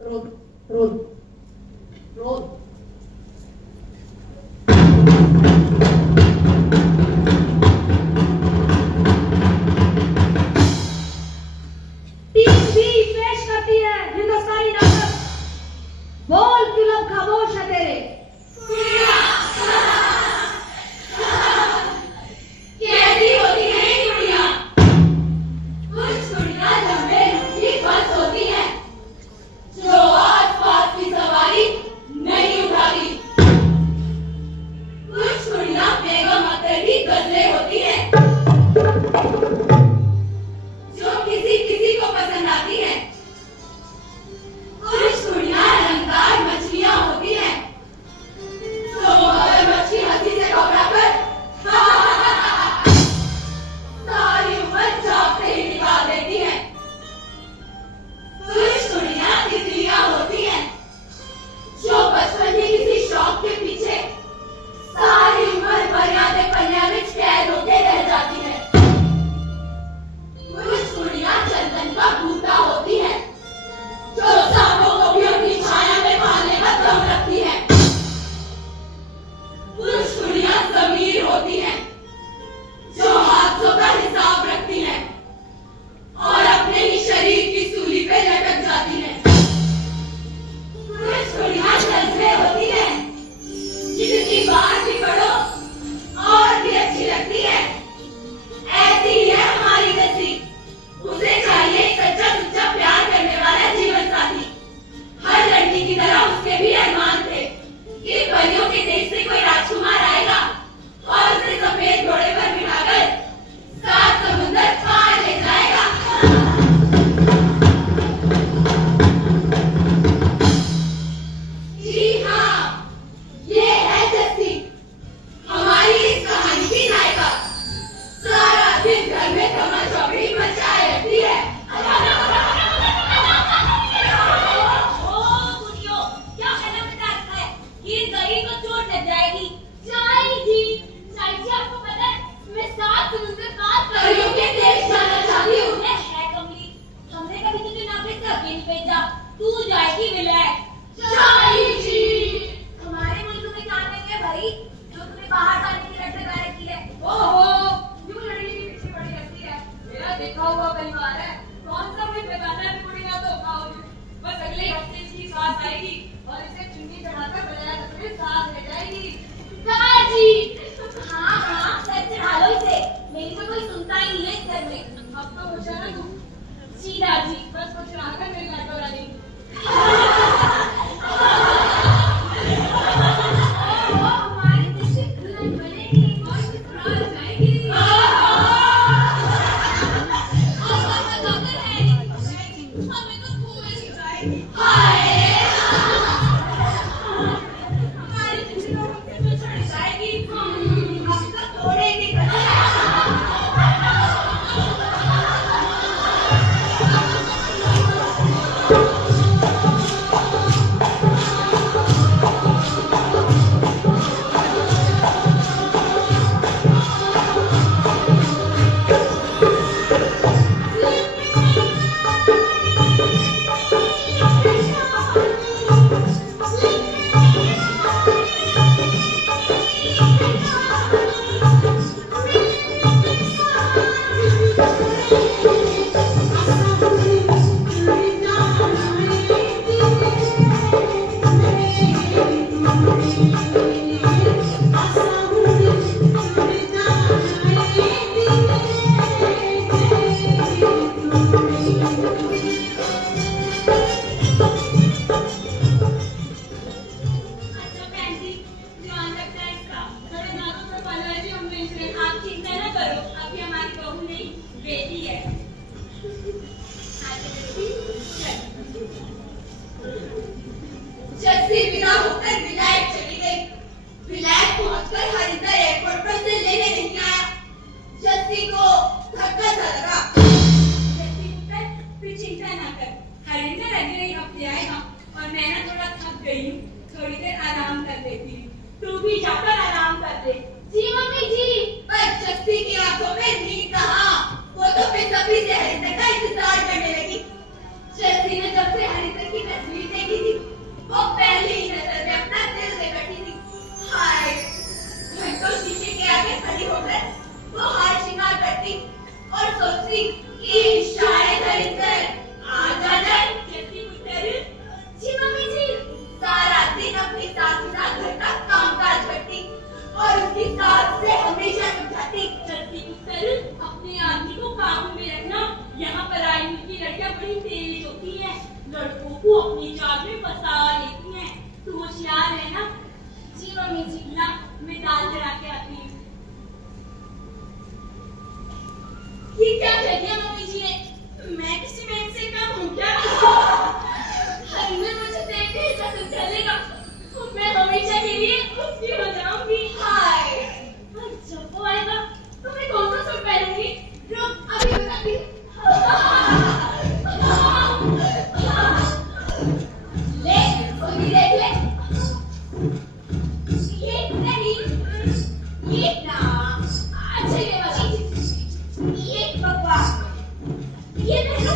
क्रोध क्रोध क्रोध। टीम बी पेश करती है हिंदुस्तानी नाटक बोल क्यों लब खामोश है तेरे। कैसी होती है ये कुड़ियाँ? कुछ कुड़ियाँ लंबे लंबी बस होती हैं जो आस-पास की सवारी नहीं उठाती। कुछ कुड़ियाँ बेगम अख्तर की गजलें होती हैं जो किसी किसी को पसंद आती हैं। कुछ कुड़ियाँ रंगदार मछलियाँ होती हैं जो मगरमच्छ की हंसी से घबराकर सारी उम्र जागते ही निकाल देती हैं। कुछ कुड़ियाँ तितलियाँ होती हैं जो बचपन के किसी शौक के पीछे सारी उम्र मर्यादे कन्या में कैद होके रह जाती हैं। कुछ कुड़ियाँ चंदन का बूटा होती हैं जो सांपों को भी अपनी छाया में पालने का दम रखती हैं। कुछ कुड़ियाँ ज़मीर होती हैं जो हादसों का हिसाब रखती हैं और अपने ही शरीर की सूली पे लटक जाती हैं। कुछ कुड़ियाँ जज्बे होती हैं जितनी बार भी पढ़ो और भी अच्छी लगती है। ऐसी ही है हमारी जैसी, उसे चाहिए एक सच्चा सुच्चा प्यार करने वाला जीवन साथी। हर लड़की की तरह उसके भी अरमान थे कि परियों के देश से कोई राजकुमार आएगा और उसे सफेद घोड़े पर बिठाकर सात समुंदर पार ले जाएगा। जी हाँ, ये है जस्सी, हमारी इस कहानी की नायिका। सारा दिन घर में धमा चौकड़ी मचाए रहती है। ओ कुड़ियों, क्या कहना बता रखा है? गिर गई तो चोट लग जाएगी। चाई जी, आपको पता है मैं 7 समुंदर पार कर परियों के देश जाना चाहती हूँ। है कमली, हमने कभी तुझे नागरिक से अकेले भेजा, तू जाएगी विलायत। चाई जी, हमारे मुल्क में जान नहीं है भाई, जो तुम्हें बाहर जाने की रट लगा रखी है। ओहो, क्यों लड़की के पीछे पड़ी रहती है? मेरा देखा हुआ परिवार है, कौन सा कोई बेगाना भी कुड़ी ना तो खाओ। बस अगले हफ्ते इसकी सास आएगी और इसे चुन्नी चढ़ाकर बजाय अपने साथ ले जाएगी। जी हाँ हाँ, सच चढ़ा लो इसे, मेरी तो कोई सुनता ही नहीं है इस घर में। अब तो खुश है ना तू? जी दादी, बस खुश रहकर मेरी लाडो रानी। हमारी खुशी दुल्हन बनेगी और ससुराल जाएगी। हमें तो भूल ही जाएगी। हमारी खुशी तो हमसे बिछड़ जाएगी। हम तो तोड़ेंगे कन्या। जस्सी बिना होकर विलायत चली गई। विलायत पहुंचकर हरिंदर एयरपोर्ट पर से लेने नहीं आया। जस्सी को धक्का सा लगा। जस्सी पुत्र, फिर चिंता ना कर, हरिंदर अगले हफ्ते आएगा और मैं ना थोड़ा थक गई हूँ, थोड़ी देर आराम कर लेती हूँ। तू भी जाकर आराम कर ले। जी मम्मी जी। पर जस्सी की आंखों में नींद कहाँ, वो तो बेसब्री से हरिंदर का इंतजार करने लगी। जस्सी ने जब से हरिंदर की तस्वीर पप्पू अपनी जाल में फंसा लेती हैं। तू होशियार है ना? जी मम्मी जी। ना मैं दाल चढ़ा के आती हूँ। ये क्या कर दिया मम्मी जी ने? मैं किसी में से कम हूँ क्या? हरिंदर मुझे देखते ही पसंद कर लेगा। मैं हमेशा के लिए उसकी हो जाऊंगी। हाय जब वो आएगा तो मैं कौन सा सूट पहनूंगी? रुक अभी बताती हूँ। ले सोनी देख ले। ये नहीं ये ना। अच्छा ये वाला। ये बकवास। ये पहनो।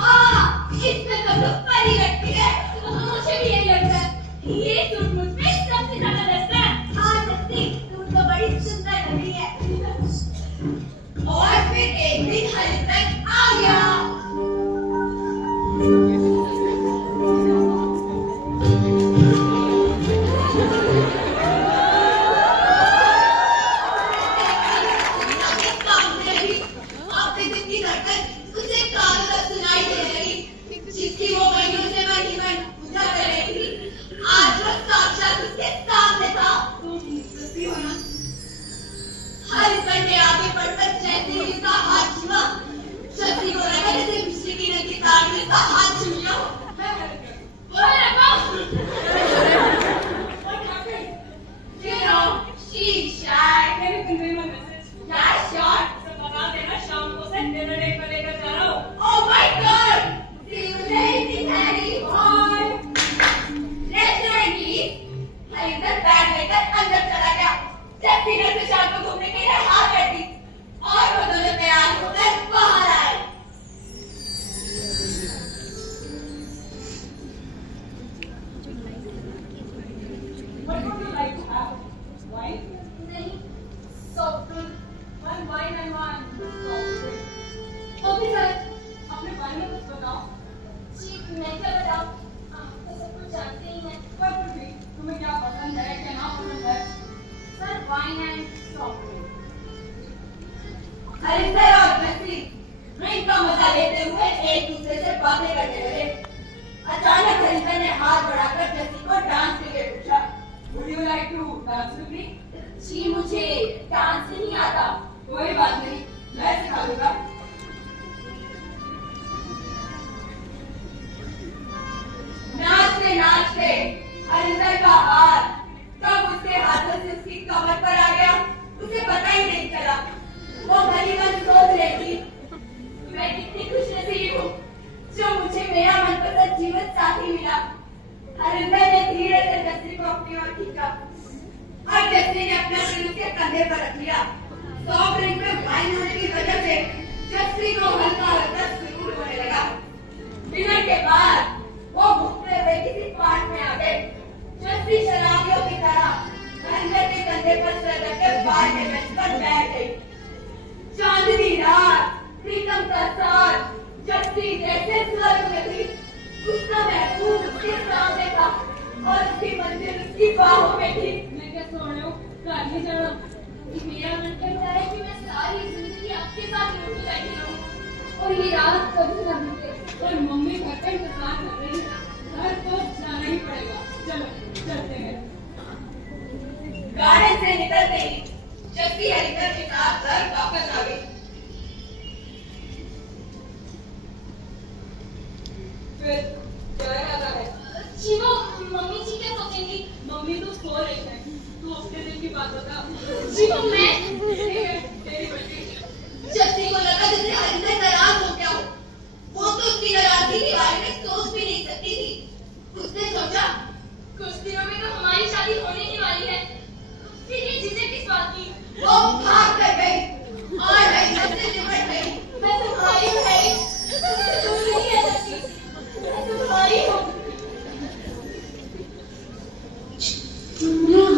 हाँ इसमें तो तुम परी लगती है। मुझे भी यही लगता है। ये सूट मुझ में सबसे ज्यादा जचता है। हाँ जस्ती तू तो बड़ी सुंदर लग रही है। और फिर एक दिन हरिंदर आ गया। अपने दिल की धड़कन उसे कानों तक सुनाई देने लगी, जिसकी वो महीनों से मन पूजा कर रही थी। आज वो साक्षात उसके सामने था। हरिंदर ने आगे बढ़कर जैसे ही उसका हाथ छुआ, शक्ति को लगा जैसे बिजली की नदी तार में उसका हाथ छू लिया। You know, she's shy. मैंने तुम्हें मैसेज Yeah, sure. बता देना शाम को से डिनर डेट पर लेकर जा रहा हूँ। Oh my God! See you later, Harry. Bye. Restaurant please. Harinder bag लेकर अंदर चला गया। जब डिनर से शाम को घूमने के लिए हाँ कर दी और वो दोनों तैयार होकर बाहर आए। What would you like to have? Wine? नहीं, soft drink. One wine and one soft drink. Okay sir. अपने बारे में कुछ बताओ। जी मैं क्या बताऊँ? आप तो सब कुछ जानते ही हैं। पर फिर भी तुम्हें क्या पसंद है क्या ना पसंद है? Sir wine and soft drink. Harinder और जस्सी ड्रिंक का मजा लेते हुए एक दूसरे से बातें करने लगे। अचानक हरिंदर ने हाथ बढ़ाकर जस्सी को डांस के लिए पूछा। Would you like to dance with me? जी मुझे डांस नहीं आता। कोई बात नहीं, मैं सिखा दूंगा। नाचते नाचते हरिंदर का हाथ कब उसके हाथों से उसकी कमर पर आ गया उसे पता ही नहीं चला। वो भली मन सोच रही थी, मैं कितनी खुशनसीब हूँ जो मुझे मेरा मनपसंद जीवन साथी मिला। हरिंदर ने धीरे से जस्सी को अपनी ओर खींचा और जस्सी ने अपना सिर उसके कंधे पर रख लिया। सॉफ्ट ड्रिंक में वाइन होने की वजह से जस्सी को हल्का हल्का सुकून होने लगा। डिनर के बाद वो भूखते हुए किसी पार्क में आ गए। जस्सी शराबियों की तरह हरिंदर के कंधे पर सर रखकर बाहर के बेंच पर बैठ गई। चांदनी रात, प्रीतम का साथ, जस्सी जैसे स्वर्ग में थी। उसका महबूब उसके सामने था और उसकी मंजिल उसकी बाहों में थी। मैं क्या सो रही हूँ? घर नहीं जाना। मेरा मन करता है कि मैं सारी जिंदगी आपके साथ लौट बैठी रहूं और ये रात कभी न बीते। और मम्मी घर पे इंतजार कर रही है। घर तो जाना ही पड़ेगा। चलो चलते हैं। गार्डन से निकलते ही जस्सी हरिंदर के साथ घर वापस आ गई। फिर क्या इरादा है? जी वो मम्मी जी क्या सोचेंगी? मम्मी तो सो रही है। तू अपने दिल की बात बता। जी वो मैं ठीक है, तेरी मर्जी। जस्सी को लगा जैसे हरिंदर नाराज हो गया हो। वो तो उसकी नाराजगी के बारे में सोच भी नहीं सकती थी। उसने सोचा कुछ दिनों में तो हमारी शादी होने ही वाली है, फिर ये झिझक किस बात की? वो भाग कर गई और हरिंदर से निपट गई। मैं तुम्हारी हूँ हैरी, तुम नहीं है जस्सी, मैं तुम्हारी हूँ। तुम यहाँ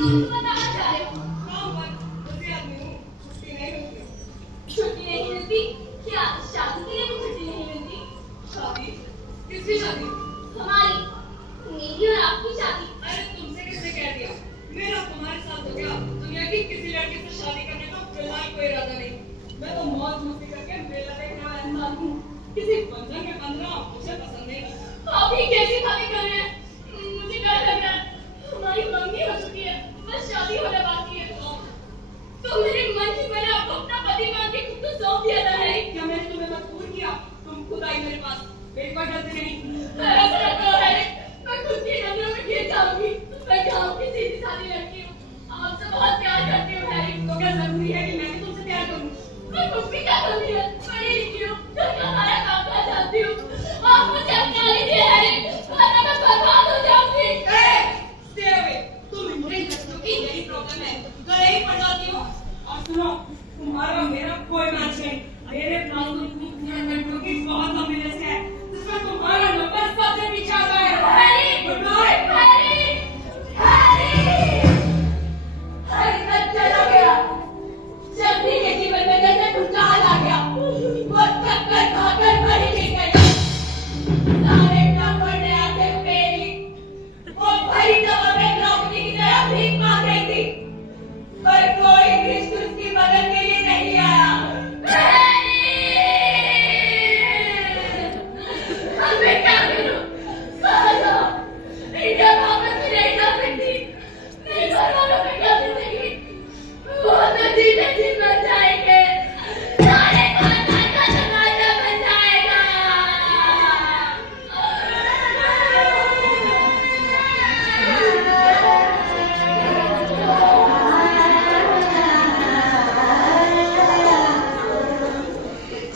तुम बताना चाह रहे हो काम पर उसे आदमी हूँ छुट्टी नहीं मिलती छुट्टी नहीं मिलती क्या शादी के लिए भी छुट्टी नहीं मिलती शादी किसकी शादी हमारी मेरी और आपकी शादी अरे तुमसे किसने कह दिया मेरा तुम्हारे साथ हो गया दुनिया की किसी लड़की से शादी करने का फिलहाल कोई इरादा नहीं मैं तो मौज मस्ती करके मेला देखने वाला इंसान हूँ किसी बंधन में बंधना मुझे पसंद नहीं आप ही कैसी शादी कर रहे हैं मुझे डर लग रहा है हमारी मंगनी हो चुकी है बस शादी होने बाकी है तो मेरे मन की मैंने आपको अपना पति मान के खुद को सौंप दिया था है क्या मैंने तुम्हें मजबूर किया तुम खुद आई मेरे पास मेरे को डरते नहीं ऐसा लगता है मैं खुद की नजरों में गिर जाऊंगी मैं गांव की सीधी सादी लड़की हूँ आपसे बहुत प्यार करती हूँ हैरी तो क्या जरूरी है कि मैं भी तुमसे प्यार करूँ मैं कुछ भी क्या करती है पढ़ी लिखी हूँ घर का सारा काम कर जानती हूँ आप मुझे अपना लीजिए हैरी वरना मैं बर्बाद हो जाऊंगी Stay away. तुम इंग्लिश बच्चों की यही प्रॉब्लम है गले ही पड़ जाती हो और सुनो तुम्हारा मेरा कोई मैच नहीं मेरे प्लान लड़कियों की बहुत कॉम्बिनेशन है जिसमें तुम्हारा नंबर सबसे पीछे आता है Harry good night Harry Harry Harry मैं चला गया जल्दी के जीवन में जैसे भूचाल आ गया वो चक्कर खाकर मरी नहीं गई सारे नंबर ने आते फेरी वो भरी दवा में द्रौपदी की तरह भीख मांग रही थी पर कोई कृष्ण उसकी मदद के लिए नहीं आया अब मैं क्या करूं सालो इंडिया वापस भी नहीं जा सकती मेरे घर वालों को क्या मिलेगी वो तो जीते जी मर जाएंगे सारे खानदान का तमाशा बन जाएगा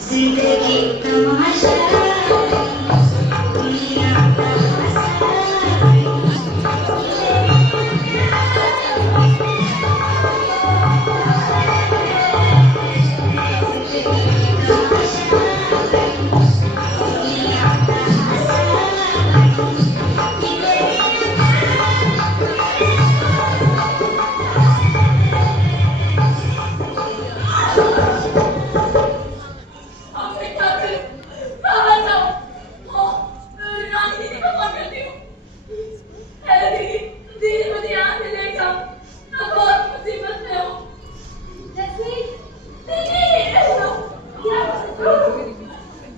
जिंदगी तमाशा दुनिया अब मैं क्या करूं कहां जाऊं रानी दीदी को फोन करती हूँ हेलो दीदी दीदी मुझे यहाँ से ले जाओ मैं बहुत मुसीबत में हूँ जैस्मीन दीदी सुनो क्या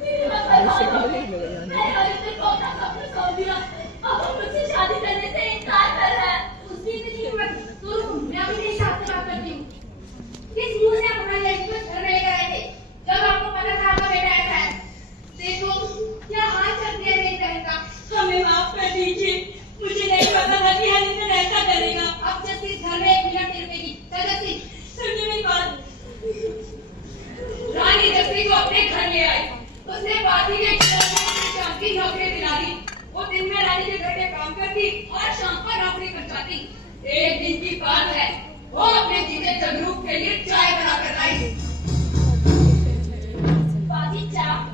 दीदी मैं बर्बाद हो गई मैंने वाले को अपना सब कुछ सौंप दिया अब वो मुझसे शादी करने से इनकार कर रहा है उसकी इतनी हिम्मत तो मैं अभी नहीं चाहती बात करती हूँ किस मुंह से अपना लड़की को घर में लेकर आए थे जब आपको पता था आपका बेटा ऐसा है देखो क्या हाल चल गया मेरी बहन का हमें माफ कर दीजिए मुझे नहीं पता था कि हनीमून ऐसा करेगा अब जैसे इस घर में एक मिनट नहीं रुकेगी चल जैसी सुनिए मेरी बात रानी जैसी को अपने घर ले आई उसने बाजी के घर में शाम की नौकरी दिला दी वो दिन में रानी के घर में काम करती और शाम को नौकरी कर जाती एक दिन की बात है वो अपने जीते जगरूप के लिए चाय बनाकर लाई बाजी चाय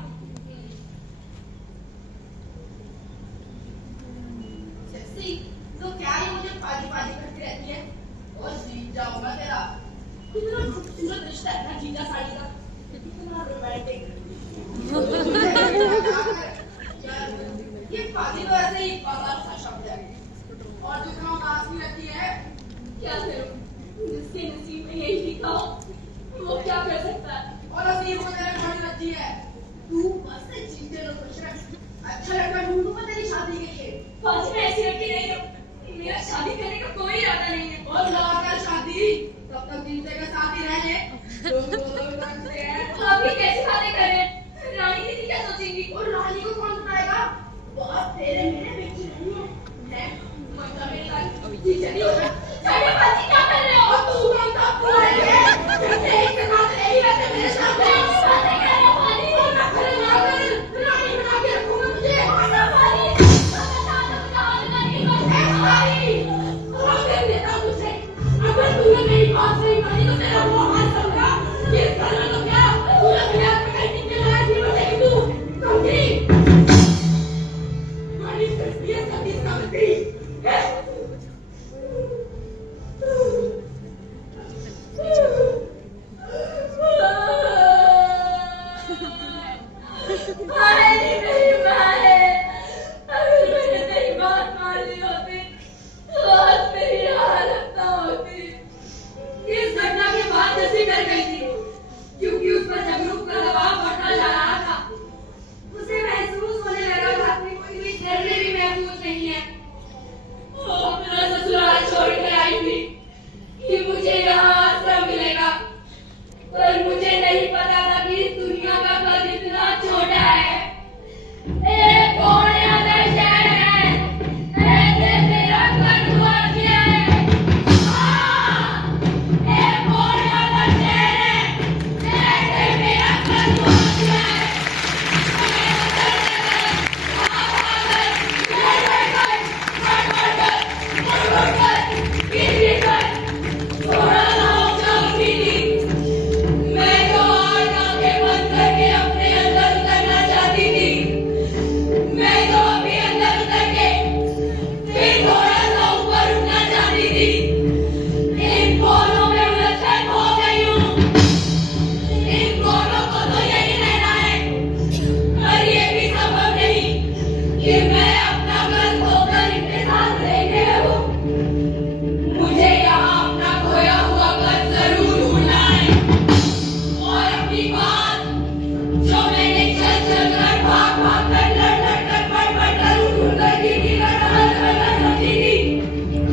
जैसी तो क्या ही मुझे पाजी पाजी करती रहती है और जीत जाऊंगा तेरा कितना खूबसूरत रिश्ता है ना जीजा साड़ी का कितना रोमांटिक ये पाजी तो ऐसे ही बाजार सा शब्द है और जितना उदास भी रहती है क्या करूं जिसके नसीब में यही लिखा हो वो क्या कर सकता है और नसीब को तेरे घड़ी लगती है तू बस जीते लो खुश रह अच्छा लड़का ढूंढूंगा तेरी शादी के लिए आज मैं ऐसी लड़की नहीं हूँ मेरा शादी करने का कोई इरादा नहीं है और लगातार शादी तब तक जीते का साथ ही रह ले तुम दोनों भी लगते हैं आप ही कैसे शादी करें रानी दीदी क्या सोचेंगी और रानी को कौन बताएगा बात तेरे मेरे बीच नहीं है मैं मतलब मेरी जी चलिए चलिए बाजी क्या कर रहे हो तू कौन सा बोल रही है जैसे एक साथ नहीं रहते मेरे सामने बातें कर रहे हो पानी ना करे ना करे रानी बना के रखूंगा तुझे ना पानी बता नहीं करते भाई और मैं देता तुझे अगर तूने मेरी बात नहीं मानी तो तेरा वो हाल समझा ये करना तो क्या तूने मेरे हाथ में कहीं नहीं लगाया जीवन नहीं तू समझी मानी सिर्फ ये सती समझती है इस घटना के बाद जैसी डर गई थी क्योंकि उस पर जगरूप का दबाव बढ़ता जा रहा था। उसे महसूस होने लगा था कि कोई भी घर में भी महफूज नहीं है। अपना ससुराल छोड़ कर आई थी कि मुझे यहाँ आश्रम मिलेगा पर मुझे नहीं पता था कि इस दुनिया का कद इतना छोटा है एक कोने अंदर शहर है ऐसे मेरा कद हुआ क्या है एक कोने अंदर शहर है ऐसे मेरा कद हुआ क्या है थोड़ा नाव चलती थी मैं तो आग आंखें बंद करके अपने अंदर उतरना चाहती थी मैं तो अभी अंदर उतर के फिर थोड़ा सा ऊपर उठना चाहती थी इन कोनों में उलझन हो गई हूँ इन कोनों को तो यही रहना है पर ये भी संभव नहीं कि मैं अपना घर खोकर इनके साथ रहने लगूं मुझे यहाँ अपना खोया हुआ घर जरूर ढूंढना है और अपनी बात जो मैंने चल चल कर भाग भाग कर लड़ लड़ कर पढ़ पढ़ कर ढूंढ कर की कर समझ कर समझी थी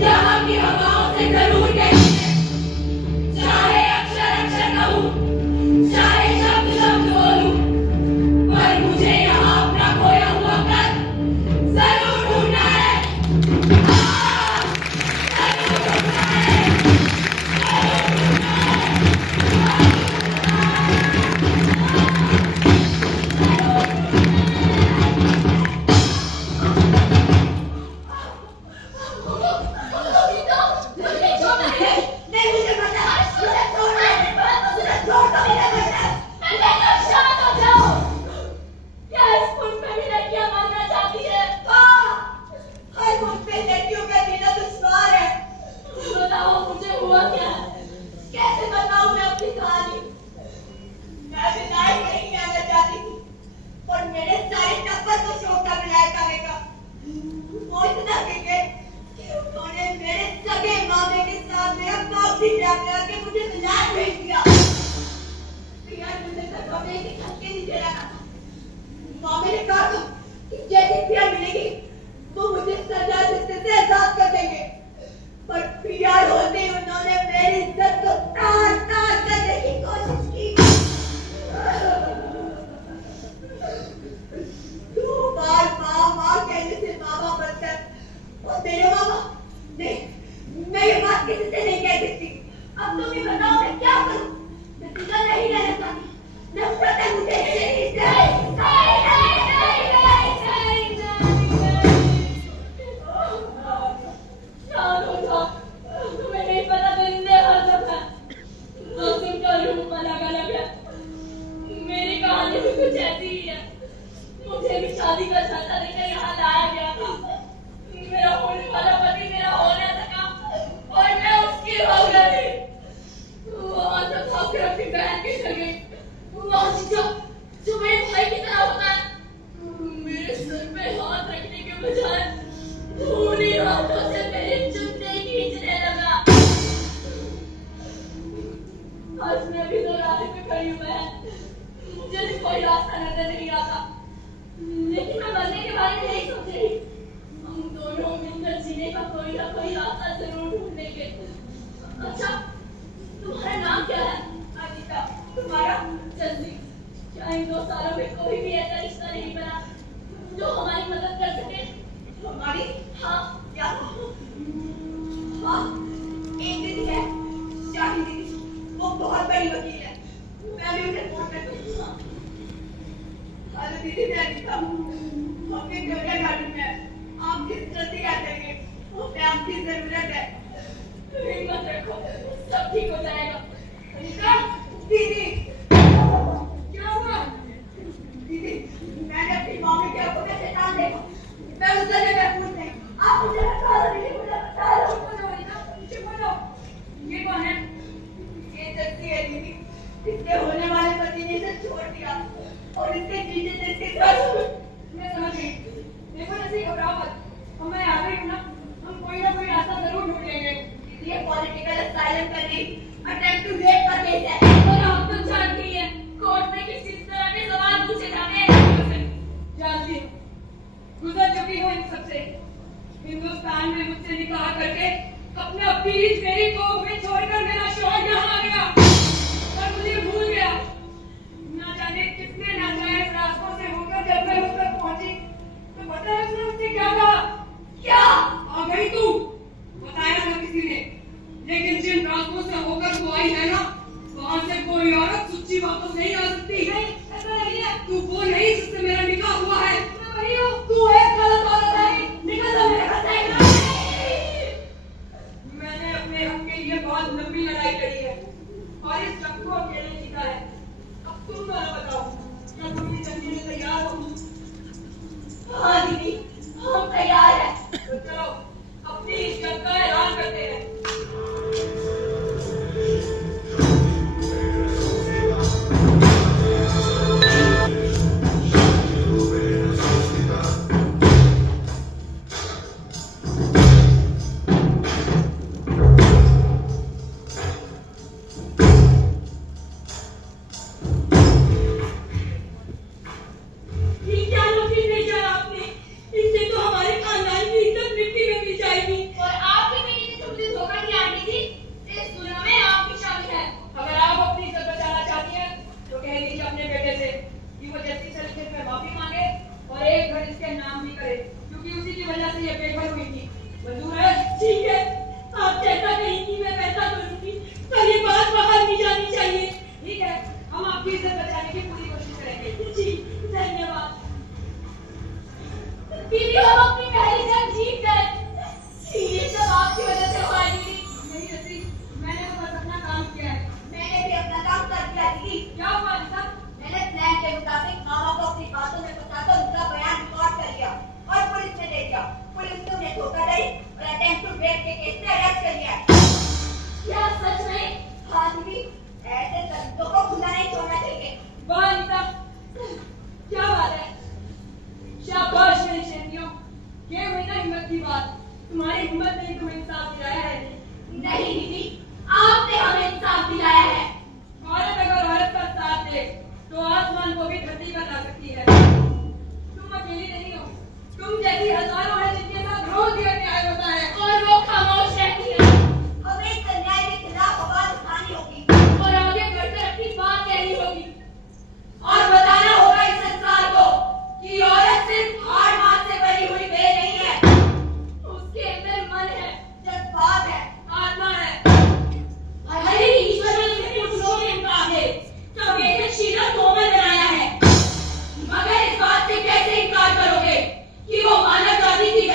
यहाँ की हवाओं से जरूर कहती है चाहे अक्षर अक्षर कहूँ चाहे शब्द शब्द बोलूं पर मुझे यहाँ अपना खोया हुआ घर जरूर ढूंढना है जरूर ढूंढना है नहीं मुझे पता मुझे छोड़ो मुझे छोड़ दो मेरा बच्चा हर मुझ पे लड़कियों का जीना दुश्वार है कैसे बताऊं मैं अपनी कहानी मैं विदाई कहीं आना चाहती थी और मेरे सारे टब्बर को शौक का विदाई करने का वो इतना गिर कि उन्होंने मेरे सगे मामे के साथ मेरा काफी ट्रैप लगा के मुझे विदाई भेज दिया प्रिया मुझे तक अपने के छत के नीचे रहना था मामे ने कहा था कि जैसे प्रिया मिलेगी वो मुझे सजा से आजाद कर देंगे पर प्रिया होते ही उन्होंने मेरी इज्जत को तार तार करने की कोशिश की दो बार माँ माँ कहने से मामा बनकर और मेरे मामा नहीं मैं ये बात किसी से नहीं कह सकती अब तुम ही बताओ मैं क्या करूं नतीजा नहीं रहना चाहती नफरत है मुझे तुम्हें नहीं पता परिंदे हर जगह मौसम का रूप अलग अलग है मेरी कहानी भी कुछ ऐसी ही है मुझे भी शादी का झांसा देकर यहाँ लाया गया था मेरा होने वाला पति मेरा हो न सका और मैं उसकी हो गई वहां से भाग कर अपनी बहन के घर गई वहां से जो मेरे भाई की तरह होता है मेरे सर पे हाथ रखने के बजाय उन्हीं हाथों से मेरे चुन्नी खींचने लगा आज मैं भी तो राह पे खड़ी हूँ मुझे भी कोई रास्ता नजर नहीं आता लेकिन मैं मरने के बारे में नहीं सोच रही हम दोनों मिलकर जीने का कोई ना कोई रास्ता जरूर ढूंढेंगे अच्छा तुम्हारा नाम क्या है अनिता तुम्हारा जल्दी क्या इन 2 सालों में कोई भी ऐसा रिश्ता नहीं बना जो हमारी मदद कर सके हमारी हाँ क्या दीदी मैं अनीता अपनी दुनिया गाड़ी में आपकी जल्दी आ जाएंगे, हमें आपकी जरूरत है। हिम्मत रखो, सब ठीक हो जाएगा। अनीता दीदी क्या हुआ? दीदी मैंने अपनी मम्मी के आंखों में शैतान देखा, मैं उस जगह महफूज नहीं, आप मुझे बता दो दीदी, मुझे बता दो। चुप हो जाओ अनीता, चुप हो जाओ। ये कौन है? ये जल्दी है दीदी, इसके होने वाले पति ने इसे छोड़ दिया और इसके जीते से इसके साथ। मैं समझ गई। देखो जैसे घबराओ मत, हम मैं आ गई हूँ ना, हम कोई ना कोई रास्ता जरूर ढूंढ लेंगे। ये पॉलिटिकल असाइलम करने अटेम्प्ट टू रेप का केस है और आप तो जानती हैं, कोर्ट में किस तरह के सवाल पूछे जाते हैं। जानती हूँ, गुजर चुकी हूँ इन सबसे। हिंदुस्तान में मुझसे निकाह करके अपने बीज मेरी कोख में छोड़कर मेरा शौहर यहाँ आ गया और मुझे भूल गया। ना जाने कितने नाजायज रास्तों से होकर जब मैं उस तक पहुंची तो पता है उसने मुझसे क्या कहा? क्या? आ गई तू? बताया ना किसी ने, लेकिन जिन रास्तों से होकर तू आई है ना, वहां से कोई औरत सच्ची वापस नहीं आ सकती। नहीं, ऐसा नहीं है। तू वो नहीं जिससे मेरा निकाह हुआ है। मैं वही हूँ। तू एक गलत औरत है। निकल जाओ मेरे घर से। मैंने अपने हक के लिए बहुत लंबी लड़ाई लड़ी है और इस जंग को अकेले जीता है। अब तुम दोनों बताओ, क्या तुम ये जंग के लिए तैयार हो? हाँ दीदी, हम तैयार हैं। तो चलो अपनी इस जंग का ऐलान करते हैं। ये क्या नोटिस भेजा आपने? इससे तो हमारे खानदान की इज्जत मिट्टी में मिल जाएगी। और आपकी बेटी ने तुमसे धोखा दिया आंटी जी, इस दुनिया में आपकी शामिल है। अगर आप अपनी इज्जत बचाना चाहती हैं तो कह दीजिए अपने बेटे से कि वो जैसी तरीके से माफी मांगे और एक घर इसके नाम भी करे, क्योंकि उसी की वजह से ये बेघर हुई थी। मंजूर है? ठीक है, आप जैसा कहेंगी मैं वैसा करूंगी, पर ये बात बाहर नहीं जानी चाहिए। ठीक है, हम आपकी इज्जत बचाने की पूरी कोशिश करेंगे। जी, धन्यवाद। दीदी हम अपनी पहली जंग जीत गए। ये सब आपकी वजह से हुआ दीदी। नहीं रसी, मैंने तो बस अपना काम किया है। मैंने भी अपना काम कर दिया दीदी। क्या हुआ अनीता? मैंने प्लान के मुताबिक मामा को अपनी बातों में फंसाकर उनका बयान रिकॉर्ड कर लिया और पुलिस में दे दिया। पुलिस ने उन्हें धोखाधड़ी और अटेम्प्ट टू रेप के केस में अरेस्ट कर लिया है। क्या सच में? हाँ दीदी, ऐसे तरीकों को खुला नहीं छोड़ना चाहिए। वाह अनीता, क्या बात है। शाबाश मेरी शहरियों, ये हुई ना हिम्मत की बात। तुम्हारी हिम्मत ने तुम्हें इंसाफ दिलाया है। नहीं दीदी, आपने हमें इंसाफ दिलाया है। औरत अगर औरत का साथ दे तो आसमान को भी धरती पर ला सकती है। तुम अकेली नहीं हो, तुम जैसी हजारों हैं जिनके साथ रोज ये अन्याय होता है और वो खामोश रहती है हमें इस अन्याय के खिलाफ आवाज उठानी होगी और आगे बढ़कर अपनी बात कहनी होगी। और बताना होगा इस संसार को कि औरत सिर्फ हाड़ मांस से बनी हुई बेल नहीं है। उसके अंदर मन है, जज्बात है, आत्मा है। भले ही ईश्वर ने उसे पुरुषों में इनकार है, तो बेटे शीला कोमल बनाया है। मगर इस बात से कैसे इनकार करोगे कि वो मानव जाति की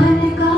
मन का